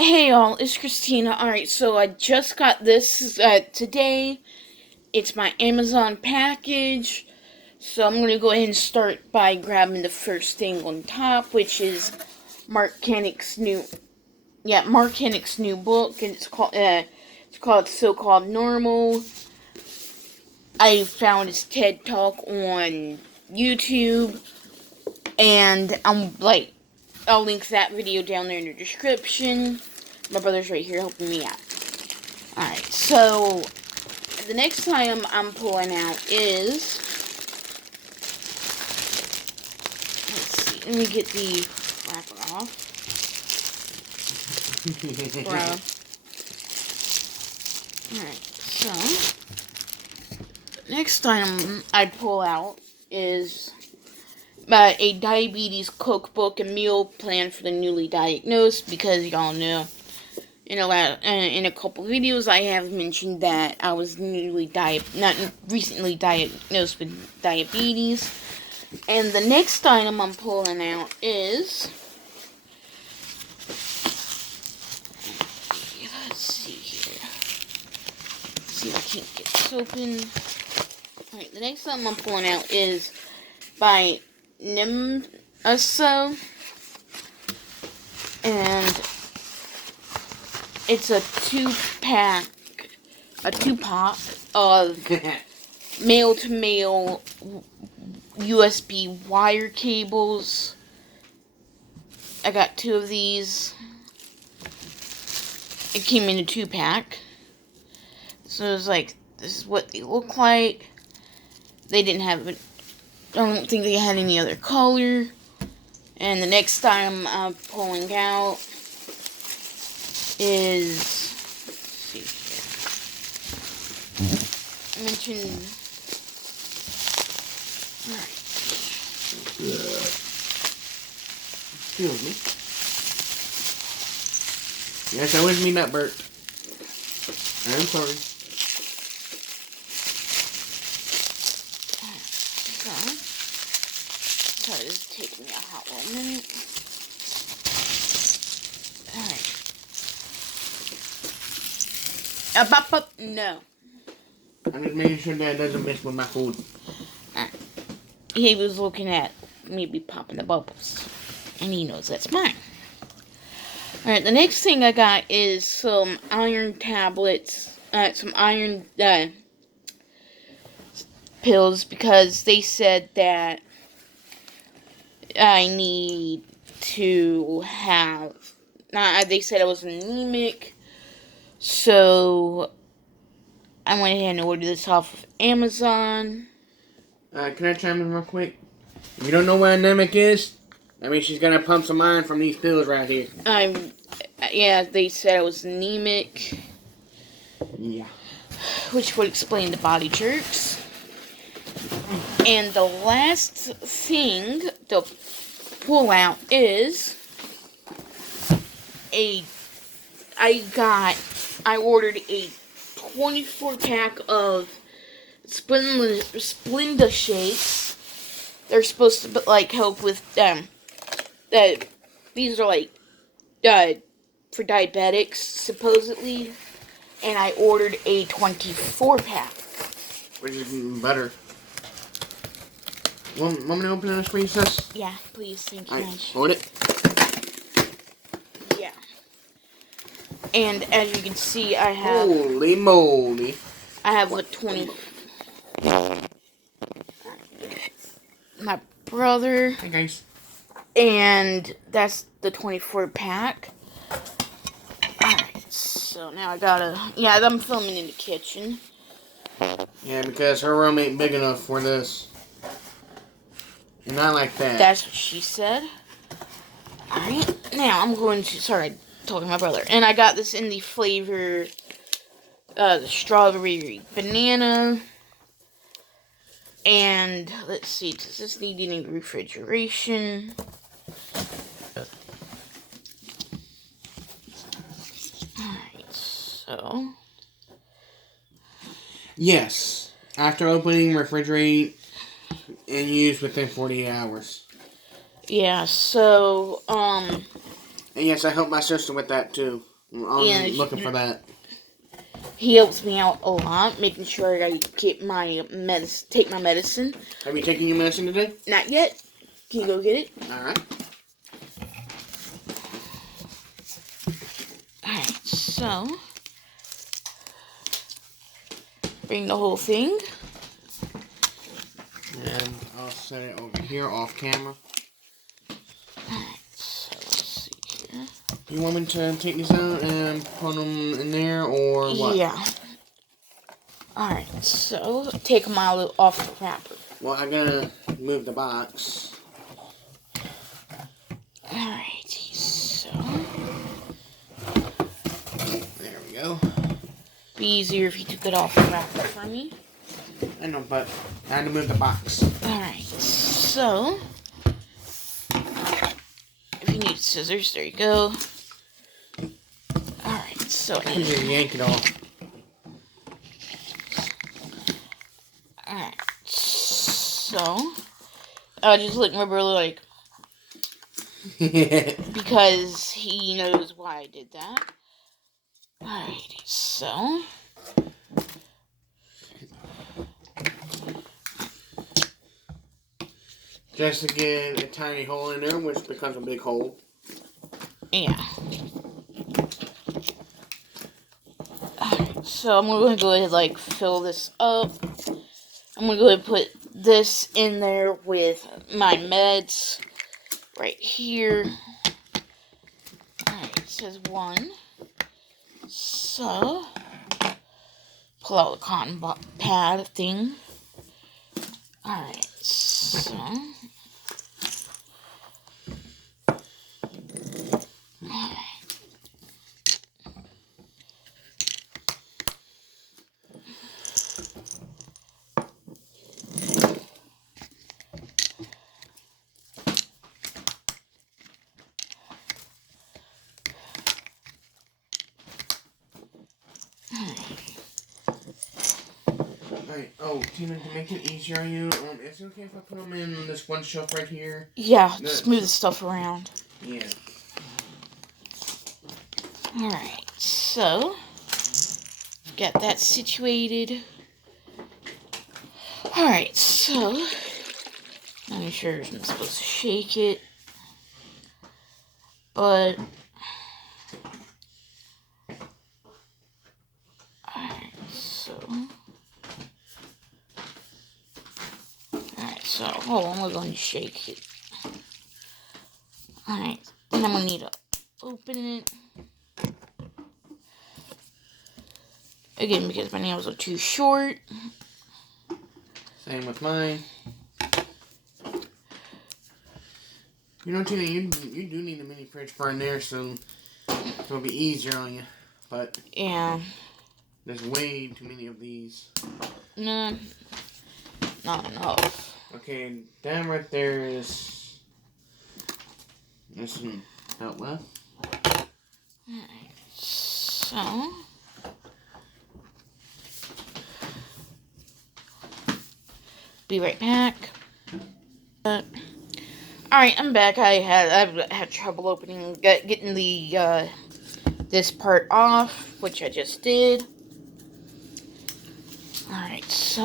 Hey y'all, it's Christina. Alright, so I just got this today. It's my Amazon package. So I'm going to go ahead and start by grabbing the first thing on top, which is Mark Hennick's new book, and it's called So-Called Normal. I found his TED Talk on YouTube, and I'll link that video down there in the description. My brother's right here helping me out. Alright, so the next item I'm pulling out is, let's see, let me get the wrapper off. Alright, so the next item I pull out is a diabetes cookbook, a meal plan for the newly diagnosed, because y'all know in a couple videos I have mentioned that I was not recently diagnosed with diabetes. And the next item I'm pulling out is, let's see here. Let's see if I can't get this open. Alright, the next item I'm pulling out is by Lilmonstersmiler, and it's a two-pack of male-to-male USB wire cables. I got 2 of these. It came in a 2-pack. So it's like, this is what they look like. They didn't have it. I don't think they had any other color. And the next item I'm pulling out is, let's see here. I mentioned, alright. Excuse me. Yes, I was me not burnt. I'm sorry. Sorry, this is taking me a hot little minute. Alright. No. I'm just making sure that it doesn't mess with my food. Alright. He was looking at maybe popping the bubbles. And he knows that's mine. Alright, the next thing I got is some iron tablets. Some iron pills, because they said that I need to have, they said I was anemic, so I went ahead and ordered this off of Amazon. Can I chime in real quick? If you don't know what anemic is, that means she's gonna pump some iron from these pills right here. Yeah, they said I was anemic. Yeah. Which would explain the body jerks. And the last thing to pull out is I ordered a 24-pack of Splenda shakes. They're supposed to help with these are for diabetics supposedly, and I ordered a 24-pack. Which is even better. Want me to open this for you, sis? Yeah, please, thank you much. Hold it. Yeah. And as you can see, I have... Holy moly. I have a 20... My brother. Hey, guys. And that's the 24-pack. Alright, so now I gotta... Yeah, I'm filming in the kitchen. Yeah, because her room ain't big enough for this. And not like that. That's what she said. Alright, now I'm going to... Sorry, talking to my brother. And I got this in the flavor... the strawberry banana. And, let's see, does this need any refrigeration? Alright, so... Yes. After opening, refrigerate, and use within 48 hours. Yeah, so, And yes, I helped my sister with that, too. I'm looking for that. He helps me out a lot, making sure I get my take my medicine. Have you taken your medicine today? Not yet. Can you go get it? Alright. Alright, so bring the whole thing. And I'll set it over here off camera. Alright, so let's see here. You want me to take these out and put them in there, or what? Yeah. Alright, so take them out off the wrapper. Well, I'm gonna move the box. Alrighty, so There we go. be easier if you took it off the wrapper for me. I know, but I had to move the box. Alright, so if you need scissors, there you go. Alright, so I can just yank it off. alright, so just letting Rubber like because he knows why I did that. Alrighty, so Just to get a tiny hole in there, which becomes a big hole. yeah. Alright, so I'm gonna go ahead and like fill this up. I'm gonna go ahead and put this in there with my meds right here. Alright, it says 1. So pull out the cotton pad thing. Alright, so Alright, oh, Tina, to make it easier on you, is it okay if I put them in this one shelf right here? yeah, just move the stuff around. Yeah. Alright, so got that situated. Alright, so I'm sure I'm supposed to shake it, but alright, so hold on, we're going to shake it. Alright, then I'm gonna need to open it. Again, because my nails are too short. Same with mine. You know, Tina, you do need a mini fridge for in there, so it'll be easier on you. But Yeah. there's way too many of these. No, not enough. Okay, down right there is there's some out left. Alright, so be right back. Alright, I'm back. I've had trouble getting the this part off, which I just did. Alright, so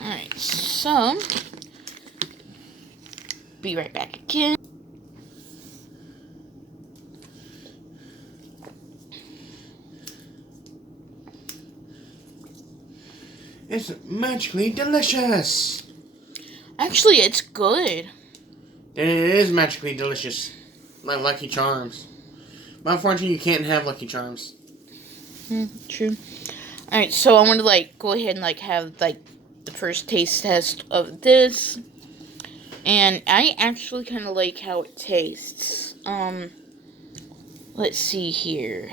alright, so be right back again. It's magically delicious. Actually, it's good. It is magically delicious. Like Lucky Charms. But unfortunately, you can't have Lucky Charms. True. Alright, so I'm gonna like go ahead and like have like the first taste test of this. And I actually kind of like how it tastes. Let's see here.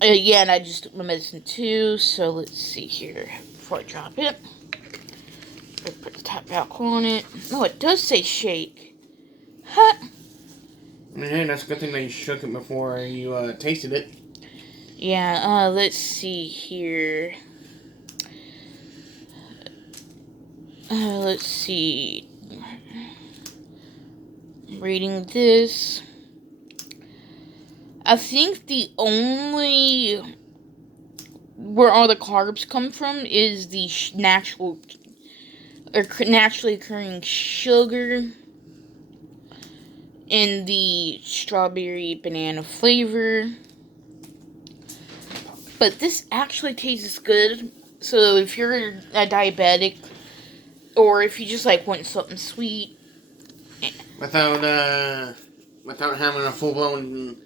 Yeah, and I just took my medicine too, so let's see here. Before I drop it. Put the top back on it. Oh, it does say shake. Ha! I mean, hey, that's a good thing that you shook it before you tasted it. Yeah, let's see here. Let's see. Reading this. I think the only where all the carbs come from is the naturally occurring sugar in the strawberry banana flavor. But this actually tastes good. So if you're a diabetic, or if you just like want something sweet, without having a full blown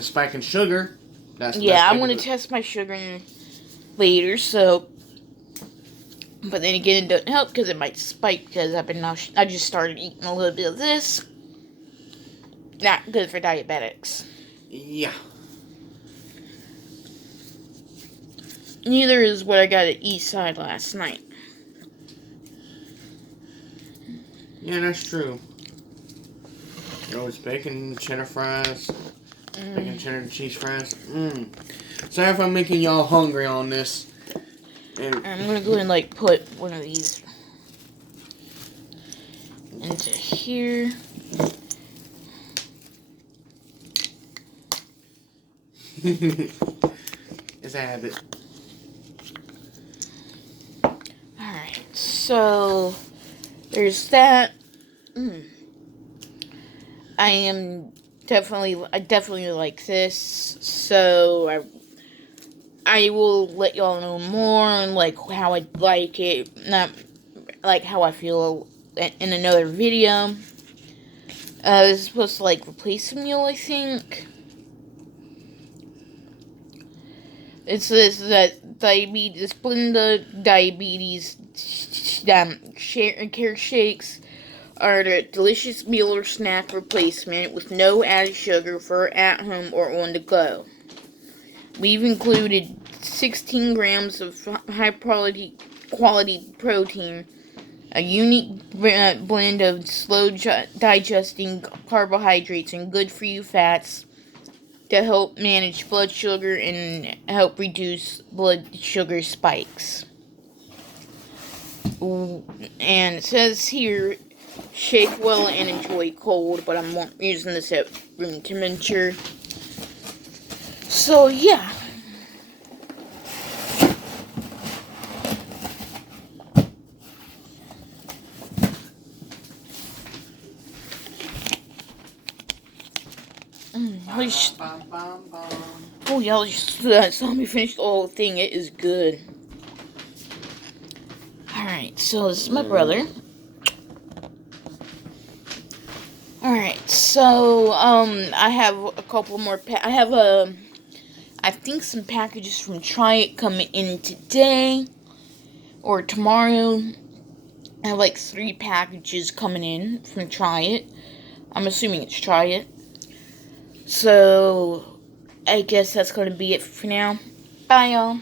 spike in sugar, that's the best I'm way gonna to do it. test my sugar later. So, but then again, it doesn't help because it might spike. Because I just started eating a little bit of this. Not good for diabetics. Yeah. Neither is what I got at Eastside last night. Yeah, that's true. Always bacon, cheddar fries, bacon, cheddar, cheese fries. Sorry if I'm making y'all hungry on this. And I'm gonna go ahead and put one of these into here. It's a habit. Alright, so there's that. I definitely like this, so I will let y'all know more on how I like it, not like how I feel in another video. This is supposed to replace a meal, I think. It says that diabetes, Splenda diabetes care shakes are a delicious meal or snack replacement with no added sugar for at home or on the go. We've included 16 grams of high quality protein, a unique blend of slow digesting carbohydrates and good for you fats to help manage blood sugar and help reduce blood sugar spikes. And it says here, shake well and enjoy cold, but I'm using this at room temperature. So yeah. Y'all just saw me finish the whole thing. It is good. Alright, so this is my brother. Alright, so, I have a couple more, I think some packages from Try It coming in today, or tomorrow. I have 3 packages coming in from Try It. I'm assuming it's Try It. So, I guess that's going to be it for now. Bye, y'all.